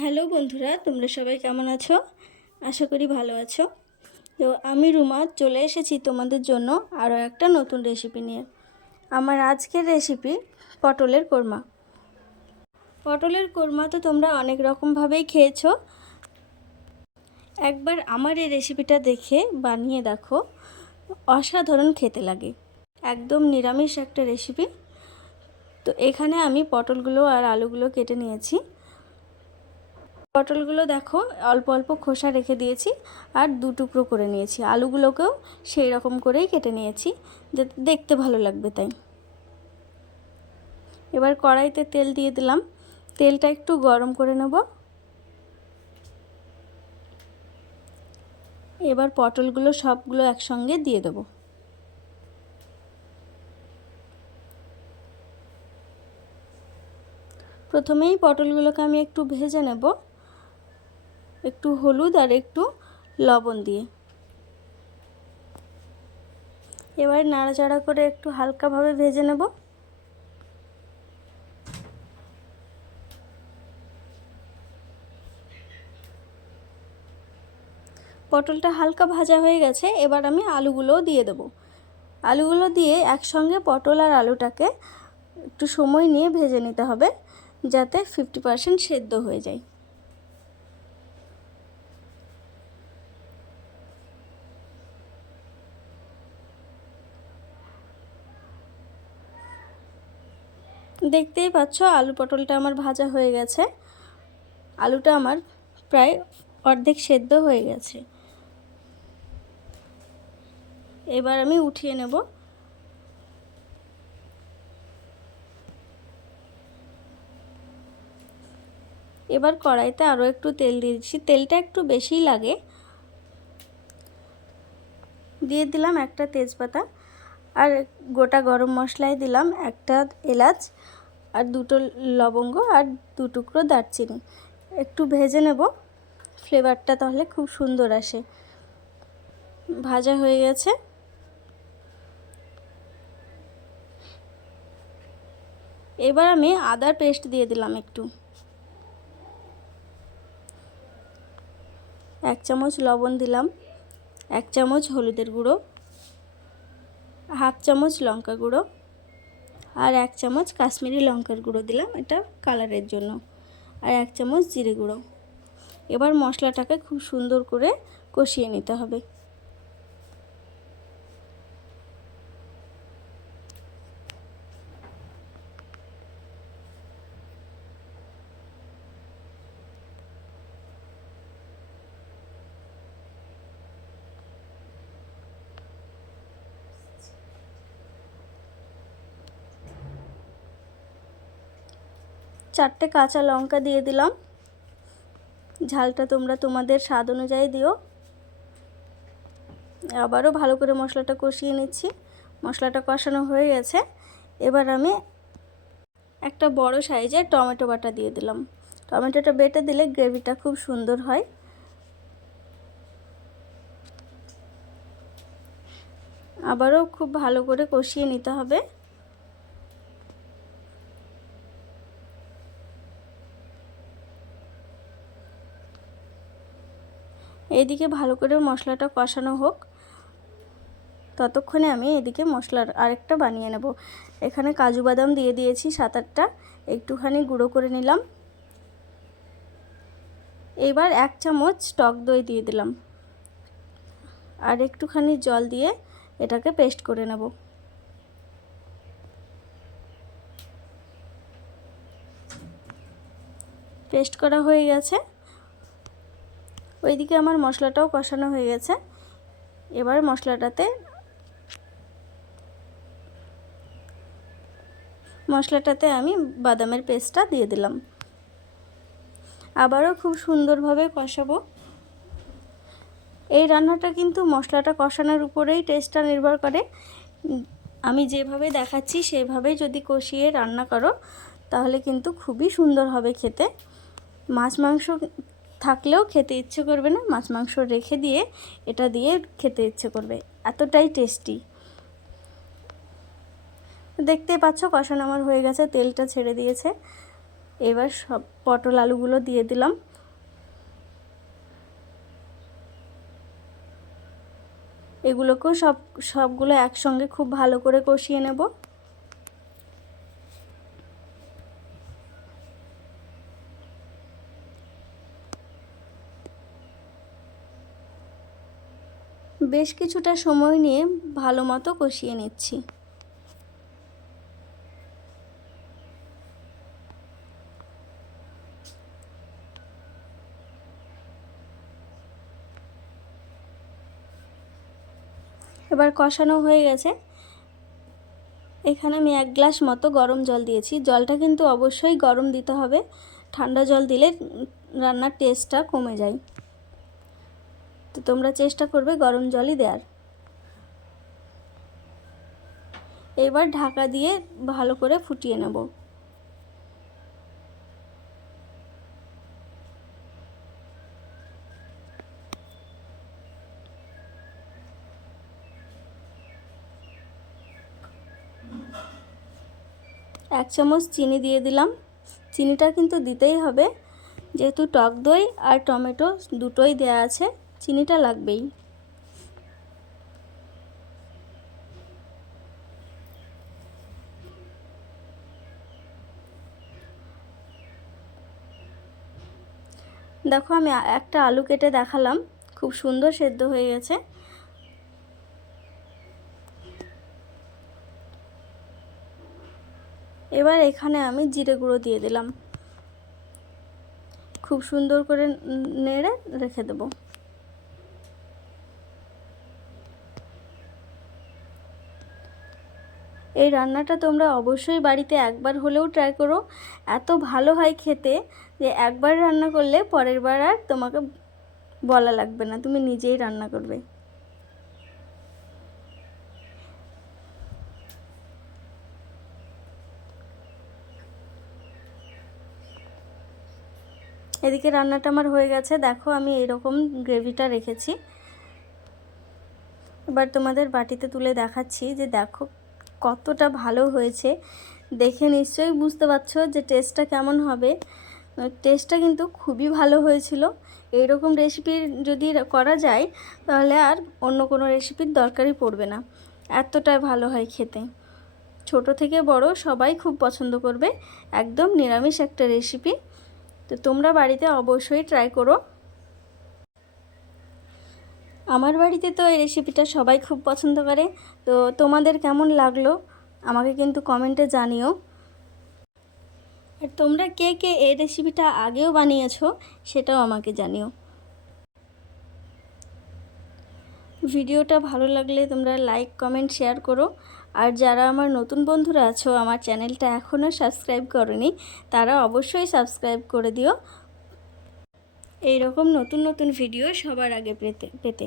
Hello বন্ধুরা, তোমরা সবাই কেমন আছো? আশা করি ভালো আছো। তো আমি রুমা চলে এসেছি তোমাদের জন্য আরও একটা নতুন রেসিপি নিয়ে। আমার আজকের রেসিপি পটলের কোরমা। পটলের কোরমা তো তোমরা অনেক রকমভাবেই খেয়েছো। একবার আমার এই রেসিপিটা দেখে বানিয়ে দেখো, অসাধারণ খেতে লাগে। একদম নিরামিষ একটা রেসিপি। তো এখানে আমি পটলগুলো আর আলুগুলো কেটে নিয়েছি। পটলগুলো দেখো অল্প অল্প খোসা রেখে দিয়েছি আর দু টুকরো করে নিয়েছি। আলুগুলোকেও সেই রকম করেই কেটে নিয়েছি, যাতে দেখতে ভালো লাগবে তাই। এবার কড়াইতে তেল দিয়ে দিলাম। তেলটা একটু গরম করে নেব। এবার পটলগুলো সবগুলো একসঙ্গে দিয়ে দেব। প্রথমেই পটলগুলোকে আমি একটু ভেজে নেব, একটু হলুদ আর একটু লবণ দিয়ে। এবার নাড়াচাড়া করে একটু হালকাভাবে ভেজে নেব। পটলটা হালকা ভাজা হয়ে গেছে। এবার আমি আলুগুলোও দিয়ে দেব। আলুগুলো দিয়ে একসঙ্গে পটল আর আলুটাকে একটু সময় নিয়ে ভেজে নিতে হবে, যাতে 50% সেদ্ধ হয়ে যায়। দেখতেই পাচ্ছ আলু পটলটা আমার ভাজা হয়ে গেছে। আলুটা আমার প্রায় অর্ধেক সেদ্ধ হয়ে গেছে। এবার আমি উঠিয়ে নেব। এবার কড়াইতে আরও একটু তেল দিয়ে দিচ্ছি। তেলটা একটু বেশিই লাগে। দিয়ে দিলাম একটা তেজপাতা আর গোটা গরম মশলায় দিলাম একটা এলাচ আর দুটো লবঙ্গ আর দু টুকরো দারচিনি। একটু ভেজে নেব, ফ্লেভারটা তাহলে খুব সুন্দর আসে। ভাজা হয়ে গেছে। এবার আমি আদার পেস্ট দিয়ে দিলাম একটু। 1 চামচ লবণ দিলাম, 1 চামচ হলুদের গুঁড়ো, 1/2 চামচ লঙ্কা গুঁড়ো আর 1 চামচ কাশ্মীরি লঙ্কার গুঁড়ো দিলাম, এটা কালারের জন্য, আর 1 চামচ জিরে গুঁড়ো। এবার মশলাটাকে খুব সুন্দর করে কষিয়ে নিতে হবে। চারটে কাঁচা লঙ্কা দিয়ে দিলাম। ঝালটা তোমরা তোমাদের স্বাদ অনুযায়ী দিও। আবারও ভালো করে মশলাটা কষিয়ে নিচ্ছি। মশলাটা কষানো হয়ে গেছে। এবার আমি একটা বড় সাইজের টমেটো বাটা দিয়ে দিলাম। টমেটোটা বেটে দিলে গ্রেভিটা খুব সুন্দর হয়। আবারও খুব ভালো করে কষিয়ে নিতে হবে। এইদিকে ভালো করে মশলাটা কষানো হোক, ততক্ষণে আমি এদিকে মশলার আরেকটা বানিয়ে নেব। এখানে কাজু বাদাম দিয়ে দিয়েছি 7-8টা, একটুখানি গুঁড়ো করে নিলাম। এবার 1 চামচ টক দই দিয়ে দিলাম আর একটুখানি জল দিয়ে এটাকে পেস্ট করে নেব। পেস্ট করা হয়ে গেছে। ওইদিকে আমার মশলাটাও কষানো হয়ে গেছে। এবার মশলাটাতে আমি বাদামের পেস্টটা দিয়ে দিলাম। আবারও খুব সুন্দরভাবে কষাবো। এই রান্নাটা কিন্তু মশলাটা কষানোর উপরেই টেস্টটা নির্ভর করে। আমি যেভাবে দেখাচ্ছি সেভাবেই যদি কষিয়ে রান্না করো তাহলে কিন্তু খুবই সুন্দর হবে খেতে। মাছ মাংস থাকলেও খেতে ইচ্ছে করবে না, মাছ মাংস রেখে দিয়ে এটা দিয়ে খেতে ইচ্ছে করবে, এতটাই টেস্টি। দেখতে পাচ্ছ কষানো আমার হয়ে গেছে, তেলটা ছেড়ে দিয়েছে। এবার সব পটল আলুগুলো দিয়ে দিলাম। এগুলোকেও সবগুলো একসঙ্গে খুব ভালো করে কষিয়ে নেব। বেশ কিছুটা সময় নিয়ে ভালো মতো কষিয়ে নিচ্ছি। এবার কষানো হয়ে গেছে। এখানে আমি 1 গ্লাস মতো গরম জল দিয়েছি। জলটা কিন্তু অবশ্যই গরম দিতে হবে, ঠান্ডা জল দিলে রান্নার টেস্টটা কমে যায়। তো তোমরা চেষ্টা করবে গরম জলই দেওয়ার। এবার ঢাকা দিয়ে ভালো করে ফুটিয়ে নেব। এক চামচ চিনি দিয়ে দিলাম। চিনিটা কিন্তু দিতেই হবে, যেহেতু টক দই আর টমেটো দুটোই দেয়া আছে, চিনিটা লাগবেই। দেখো আমি একটা আলু কেটে দেখালাম, খুব সুন্দর সেদ্ধ হয়ে গেছে। এবার এখানে আমি জিরে গুঁড়ো দিয়ে দিলাম, খুব সুন্দর করে নেড়ে রেখে দেব। এই রান্নাটা তোমরা অবশ্যই বাড়িতে একবার হলেও ট্রাই করো। এত ভালো হয় খেতে যে একবার রান্না করলে পরের বার আর তোমাকে বলা লাগবে না, তুমি নিজেই রান্না করবে। এদিকে রান্নাটা আমার হয়ে গেছে। দেখো আমি এরকম গ্রেভিটা রেখেছি। এবার তোমাদের বাটিতে তুলে দেখাচ্ছি যে দেখো কতটা ভালো হয়েছে। দেখে নিশ্চয়ই বুঝতে পারছো যে টেস্টটা কেমন হবে। টেস্টটা কিন্তু খুবই ভালো হয়েছিল। এইরকম রেসিপি যদি করা যায় তাহলে আর অন্য কোনো রেসিপির দরকারই পড়বে না, এতটাই ভালো হয় খেতে। ছোট থেকে বড় সবাই খুব পছন্দ করবে। একদম নিরামিষ একটা রেসিপি। তো তোমরা বাড়িতে অবশ্যই ট্রাই করো। আমার বাড়িতে তো এই রেসিপিটা সবাই খুব পছন্দ করে। তো তোমাদের কেমন লাগলো আমাকে কিন্তু কমেন্টে জানিও। আর তোমরা কে কে এই রেসিপিটা আগেও বানিয়েছো সেটাও আমাকে জানিও। ভিডিওটা ভালো লাগলে তোমরা লাইক কমেন্ট শেয়ার করো। আর যারা আমার নতুন বন্ধুরা আছো, আমার চ্যানেলটা এখনও সাবস্ক্রাইব করোনি, তারা অবশ্যই সাবস্ক্রাইব করে দিও এই রকম নতুন নতুন ভিডিও সবার আগে পেতে।